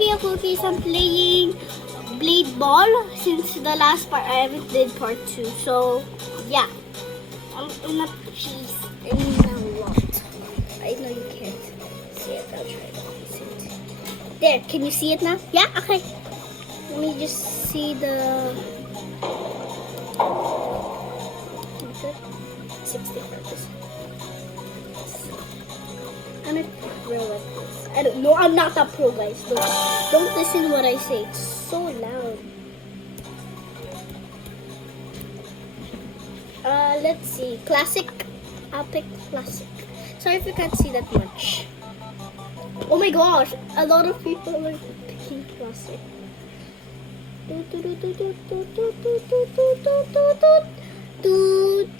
Hey, Cookies, I'm playing Blade Ball since the last part I haven't did part 2. So, yeah. I'm not cheese in a lot. I know you can't see it. I'll try to see it. There, can you see it now? Yeah? Okay. Let me just see the... Good. 65%. I'm a pro at this. I don't know. I'm not a pro, guys. Don't listen to what I say. It's so loud. Let's see. Classic. I'll pick classic. Sorry if you can't see that much. Oh my gosh. A lot of people are picking classic. Toot.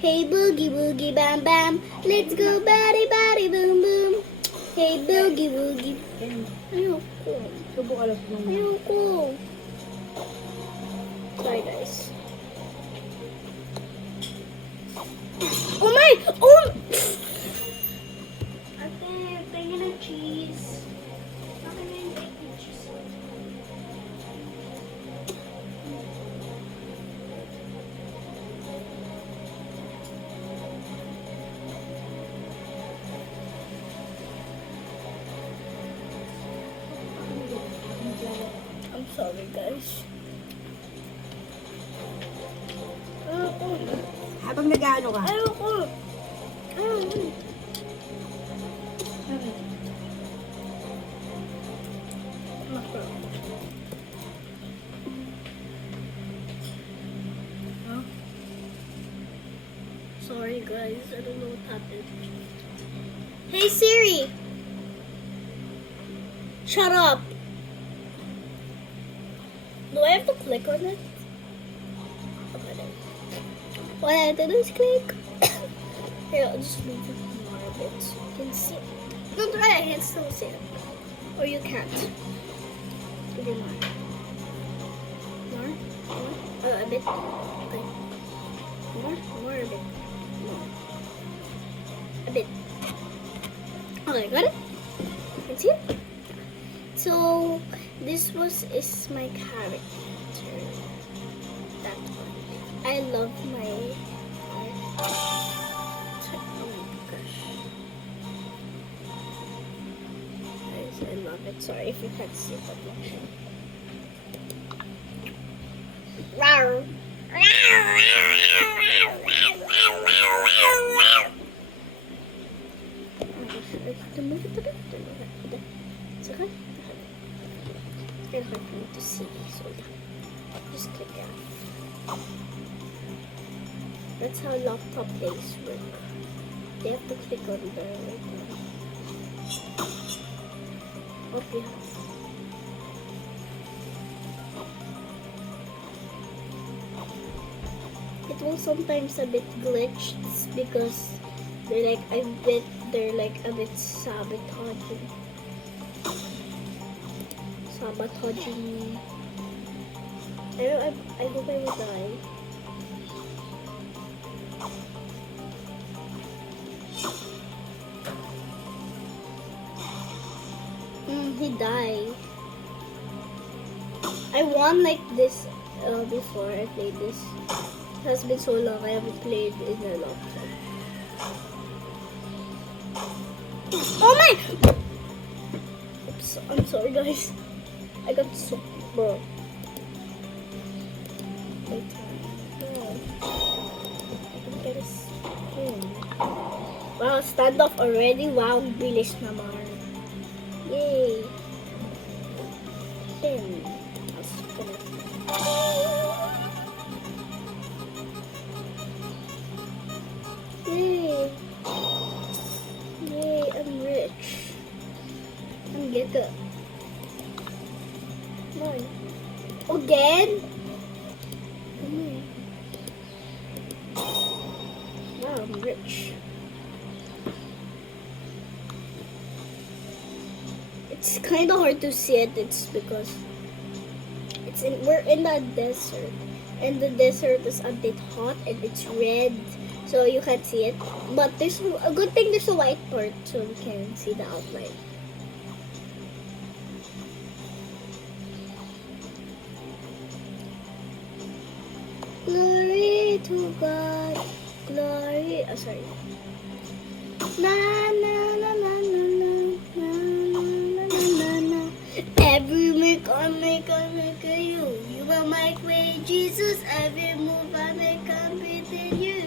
Hey boogie woogie bam bam, let's go body body boom boom. Hey boogie woogie. Ayoko. Ayoko. Sorry guys. Oh my! Oh! Ate, pengen ng cheese. Akin na yung bacon cheese. I'm sorry, guys. Ayoko. Habang nag-ano ka? Ayoko. Huh? Sorry, guys. I don't know what happened. Hey, Siri! Shut up! Do I have to click on it? Okay, then. What I did is click. Here, I'll just move it more a bit so you can see it. Don't try, I can still see it. Or you can't. Give me more. More? More? A bit. Okay. More a bit. More. A bit. Okay, got it? Can see it? So, this is my character. That one. I love my art. Oh my gosh. Guys, I love it. Sorry if you can't see it that much. Rawr. To move it a bit. It's okay. It's hard for me to see, so yeah. Just click it. That's how laptop days work. They have to click on the right one. Oh, yeah. It will sometimes a bit glitched because they're like a bit sabotaging. Sabotaging. I hope I will die. He died. I won like this before I played this. It has been so long I haven't played in a long time. Oh my! Oops, I'm sorry guys. I got so bro. Wait. No. I can get a spoon. Wow, standoff already. Wow, bilis naman. Yay. Then, I'll spin it. Yay. Yay, I'm rich. I'm ghetto. No. Again? Wow, I'm rich. It's kind of hard to see it. It's because we're in the desert, and the desert is a bit hot and it's red, so you can't see it. But there's a good thing there's a white part so you can see the outline. Glory to God. Glory. Oh, sorry. Na na na na na na na na na na na. Every make I make you. You are my way, Jesus. Every move I make, I'm within you.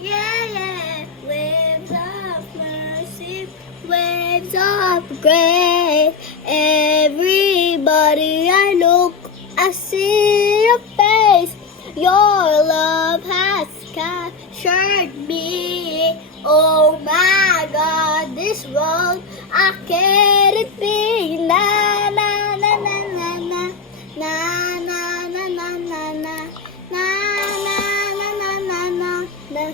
Yeah, yeah. Waves of mercy, waves of grace. Everybody I look, I see your face. Your love has captured me. Oh my God, this world I can't be. Na na na na na na na na na na na na na na na na na na.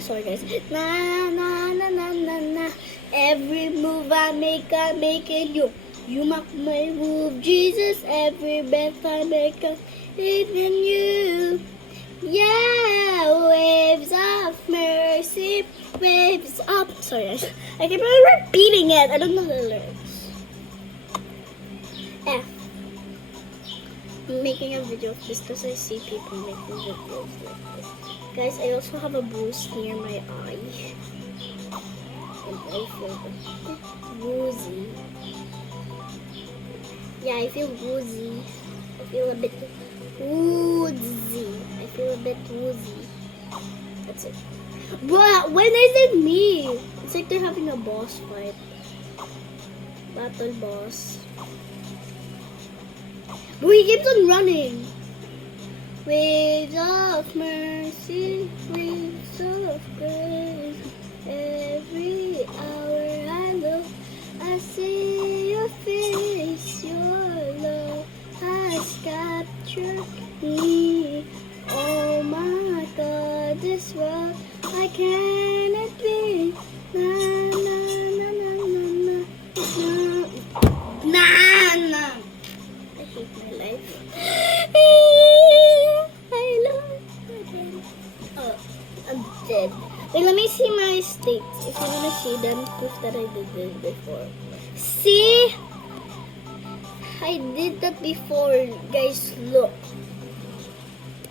Sorry guys. Na na na na na na. Every move I make it you. You make my move, Jesus. Every breath I make, I live in you. Yeah, waves of mercy, waves up. Sorry, I keep on repeating it. I don't know the lyrics. F. I'm making a video of this because I see people making videos like this. Guys, I also have a bruise near my eye. And I feel a bit woozy. Yeah, I feel woozy. I feel a bit woozy. I feel a bit woozy. That's it. But when is it me? It's like they're having a boss fight. Battle boss. But he keeps on running. Waves of mercy, waves of grace. Every hour I look, I see your face. Your love has captured me. Oh my God, this world I cannot be. Na na na na na na na na. I hate my life. I love my life. Oh, I'm dead. Wait, let me see my states. If you wanna see them, proof that I did this before. See? I did that before, guys. Look.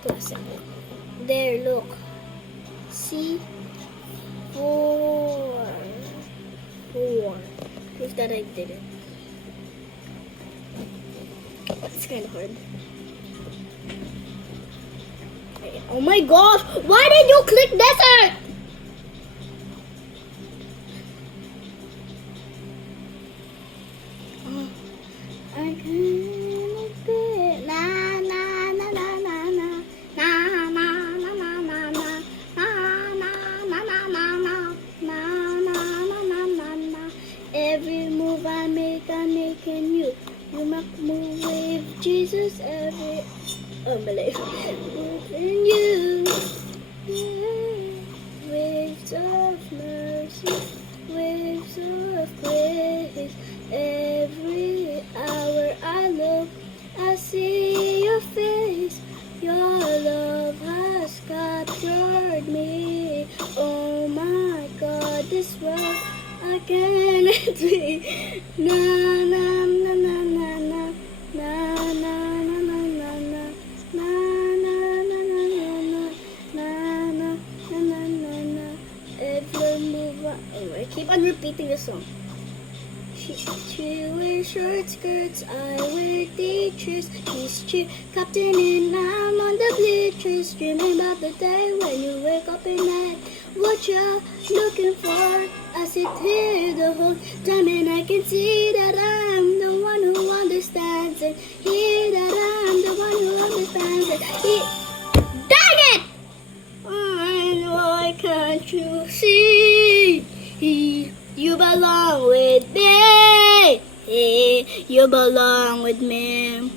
Classic. There, look. See? 4. Proof that I did it. It's kind of hard. Oh my gosh! Why did you click desert? I can't be. Na na na na na na na na na na na na na na na na na. Every move I make, I'm making you. You make move with Jesus. Every believe within you. Waves of mercy, waves of grace. Every hour I look, I see your face. Your love has captured me. Oh my God, this world I cannot be. Na na na na na na na na na na na na na na na na na na. Every move. Anyway, keep on repeating the song. She wears short skirts, I wear teachers. She's cheer captain and I'm on the bleachers. Dreaming about the day when you wake up at night. What you're looking for, I sit here the whole time and I can see that I'm the one who understands it. Hear that I'm the one who understands it. Dang it! And why can't you see? You belong with me. You belong with me.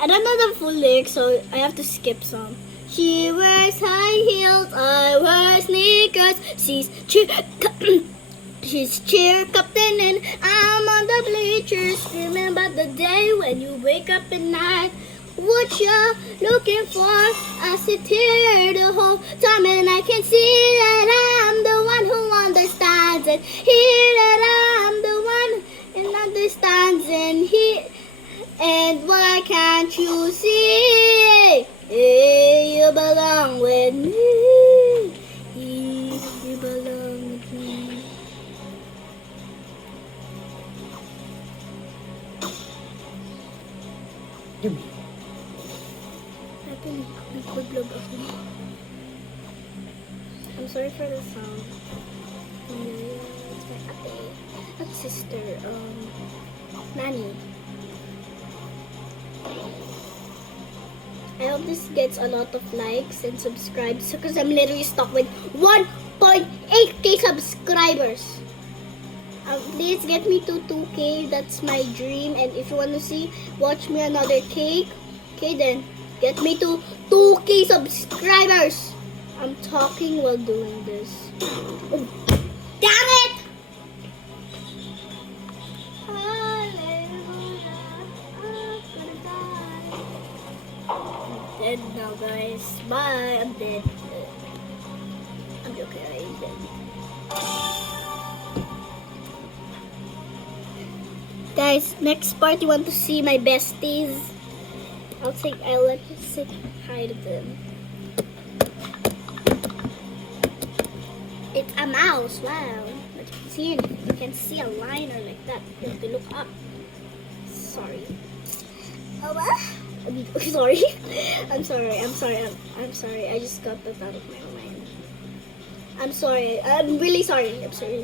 I don't know the full lyrics, so I have to skip some. She wears high heels, I wear sneakers. She's cheer captain and I'm on the bleachers. Dreaming about the day when you wake up at night. What you're looking for, I sit here the whole time and I can see that I'm the one who understands it. Hear that I'm the one who understands and he. And why can't you see? You belong with me. Dumi. Ate, nagbablog ako. I'm sorry for the sound. It's my ate. Not sister, nanny. I hope this gets a lot of likes and subscribes because I'm literally stuck with 1.8k subscribers. Please get me to 2k. That's my dream. And if you want to see, watch me another cake. Okay, then get me to 2k subscribers. I'm talking while doing this. Oh, damn it! Dead now, guys. Bye. I'm dead. I'm joking. I'm dead. Guys, next part you want to see my besties. I'll let you say hi to them. It's a mouse. Wow. But you can see a liner like that. You have to look up. Sorry. Oh, what? Sorry. I'm sorry. I just got that out of my mind. I'm sorry. I'm really sorry. I'm sorry.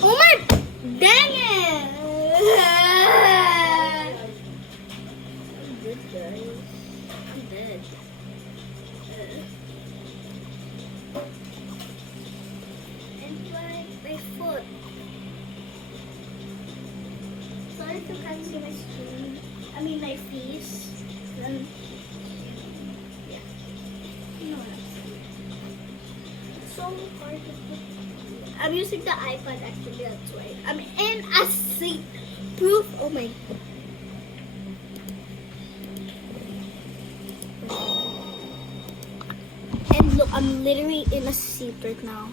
Oh my! Dang it! I'm good, guys. I'm dead. And my foot. Sorry if you can't see my screen. I mean my face. Yeah. You know what I'm saying. It's so hard to put. I'm using the iPad actually, that's why. I'm in a seat. Proof. Oh my. And look, I'm literally in a seat right now.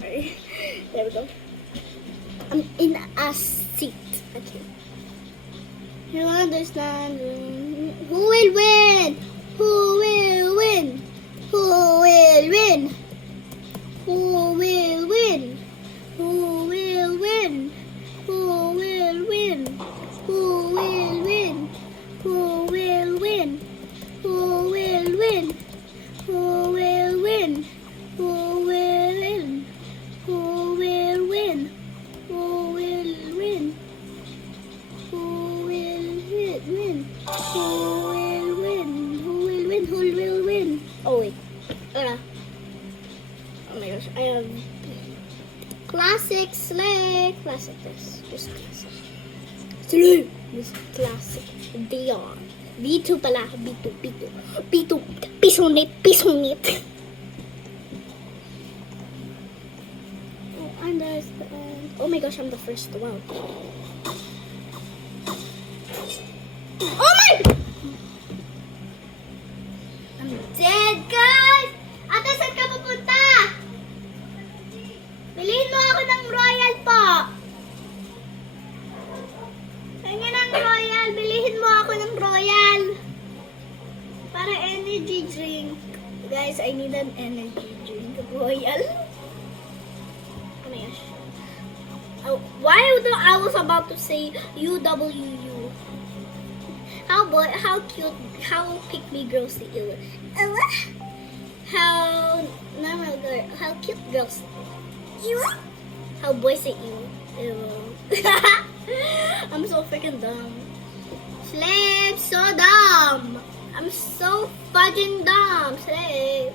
Sorry. There we go. I'm in a seat. Okay. You understand? Who will win? Who will win? Who will win? Who will win? Who will win? Who will win? Who will win? Who will win? Who will win? Who will win? Who will win? Who will win? Who will win? Who will win? Who will win? Who will win? Who will win? Oh wait. Oh my gosh, I have classic Slay. Classic this. Just classic. Slay. This classic. VR. B2 pala. B2. Pisonit. Oh, and there's the end. Oh my gosh, I'm the first one. Oh my! I'm dead, guys! Ate, saan ka pupunta? Bilhin mo ako ng Royal po. Kanya ng Royal. Bilihin mo ako ng Royal. Para energy drink. Guys, I need an energy drink. Royal. Oh my gosh. Oh, why I was about to say UWU. How cute, how pick me girls say ew. How normal girl, how cute girls ew. How boys say ew. I'm so freaking dumb. Slave, so dumb. I'm so fucking dumb. Slave.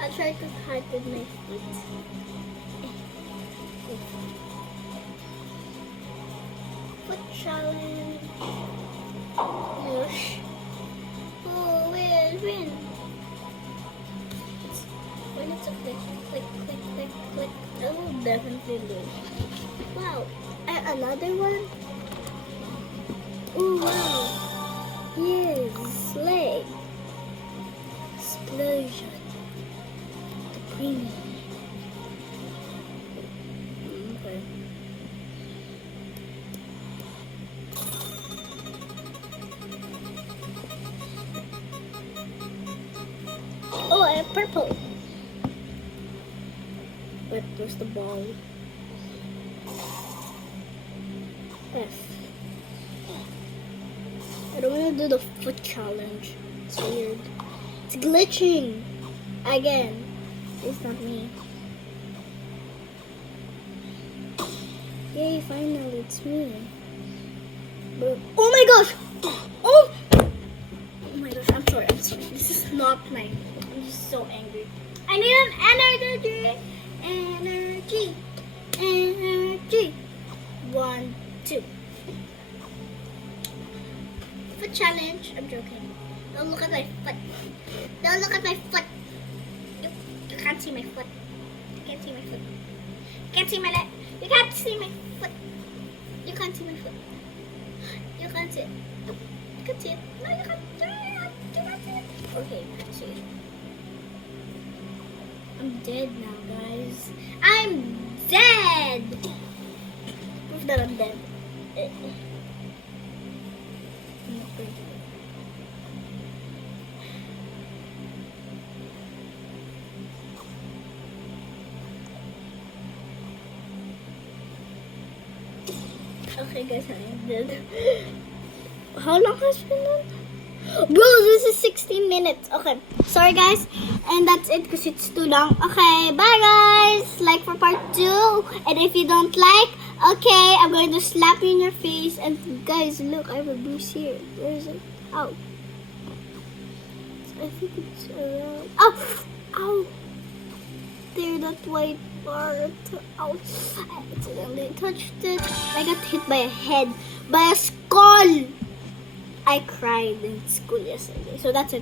I'll try to type with my feet. Foot challenge. Who will win? When it's a click, I will definitely lose. Wow, another one? Oh wow. Yes, Slay. Explosion. The premium. Okay. purple. But where's the ball? F. I don't want to do the foot challenge. It's weird. It's glitching. Again. It's not me. Yay, finally, it's me. But, oh my gosh! Oh! Oh my gosh, I'm sorry. This is not my... I'm just so angry. I need an energy. Energy. 1, 2. Foot challenge. I'm joking. Don't look at my foot. Don't look at my foot. You can't see my foot. You can't see my foot. You can't see my leg. You can't see my foot. You can't see my foot. You can't see it. You can't see it. No, you can't. You can't see it. Okay, you can't see it. I'm dead now, guys. I'm dead. Proof that I'm dead. I'm not going to do it. Okay, guys, I'm dead. How long has it been done? Bro, this is 16 minutes. Okay, sorry guys. And that's it because it's too long. Okay, bye guys. Like for part 2. And if you don't like, okay, I'm going to slap you in your face. And guys, look, I have a bruise here. Where is it? Ow. I think it's around. Ow! Ow! There, that white part. Ow. I accidentally touched it. I got hit by a head. By a skull! I cried in school yesterday. So that's it.